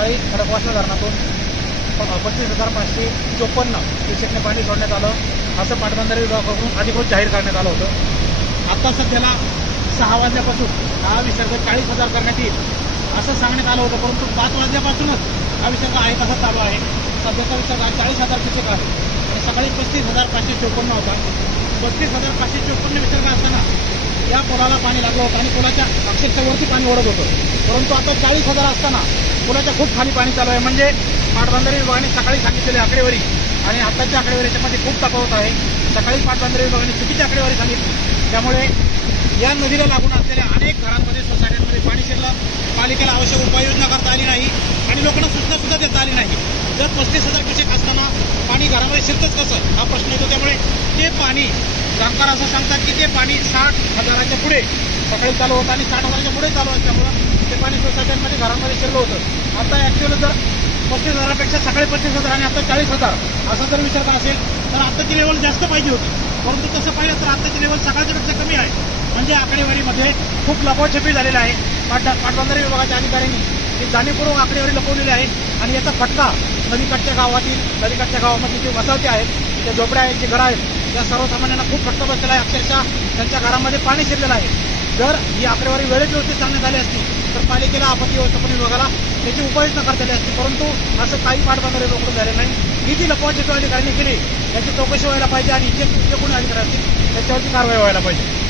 सकाळी खडकवासला धरणातून 35,554 क्युसेकने पाणी सोडण्यात आलं, असं पाटबंधारे विभागाकडून अधिकृत जाहीर करण्यात आलं होतं. आता सध्याला 6 वाजल्यापासून हा विसर्ग 40,000 करण्यात येईल असं सांगण्यात आलं होतं, परंतु 5 वाजल्यापासूनच हा विसर्ग आहे तसा चालू आहे. सध्याचा विसर्ग 40,000 क्युसेक आहे आणि सकाळी 35,554 होता. 35,554 विसर्ग असताना या पुलाला पाणी लागलं होतं आणि पुलाच्या अक्षरशः वरती पाणी ओढत होतं, परंतु आता 40,000 असताना पुलाच्या खूप खाली पाणी चालू आहे. म्हणजे पाटबंधारे विभागाने सकाळी सांगितलेली आकडेवारी आणि आताच्या आकडेवारीच्यामध्ये खूप तफावत आहे. सकाळी पाटबंधारे विभागाने चुकीची आकडेवारी सांगितली, त्यामुळे या नदीला लागून असलेल्या अनेक घरांमध्ये, सोसायट्यांमध्ये पाणी शिरलं. पालिकेला आवश्यक उपाययोजना करता आली नाही आणि लोकांना सूचना सुद्धा देता आली नाही. जर 35,000 क्युसेक असताना पाणी घरामध्ये शिरतच कसं हा प्रश्न येतो. त्यामुळे ते पाणी जाणकार असं सांगतात की ते पाणी 60,000च्या पुढे सकाळी चालू होतं आणि 60,000च्या पुढे चालू असल्यामुळं ते पाणी सोसायट्यांमध्ये घरांमध्ये शिरलं होतं. आता ॲक्च्युअली जर 35,000पेक्षा सकाळी 35,000 आणि आता 40,000 असा जर विसर्ग असेल तर आत्ताची लेवल जास्त पाहिजे होती, परंतु तसं पाहिलं तर आत्ताची लेवल सकाळच्यापेक्षा कमी आहे. म्हणजे आकडेवारीमध्ये खूप लपवाछपी झालेला आहे. पाटबंधारे विभागाच्या अधिकाऱ्यांनी ही जाणीवपूर्वक आकडेवारी लपवलेली आहे आणि याचा फटका नदीकाठच्या गावामधली जे वसाहती आहेत, जे झोपड्या आहेत, जे घरं आहेत, त्या सर्वसामान्यांना खूप फटका बसलेला आहे. अक्षरशः त्यांच्या घरामध्ये पाणी शिरलेलं आहे. जर ही आकडेवारी वेळेत व्यवस्थित सांगण्यात आली असती तर पालिकेला, आपत्ती व्यवस्थापन विभागाला त्याची उपाययोजना करता आली असती, परंतु असं काही पाटबंधारे विभागाकडून झालेलं नाही. ही जी लपवाछपी अधिकाऱ्यांनी केली याची चौकशी व्हायला पाहिजे आणि जे कोणी अधिकारी असतील त्याच्यावरती कारवाई व्हायला पाहिजे.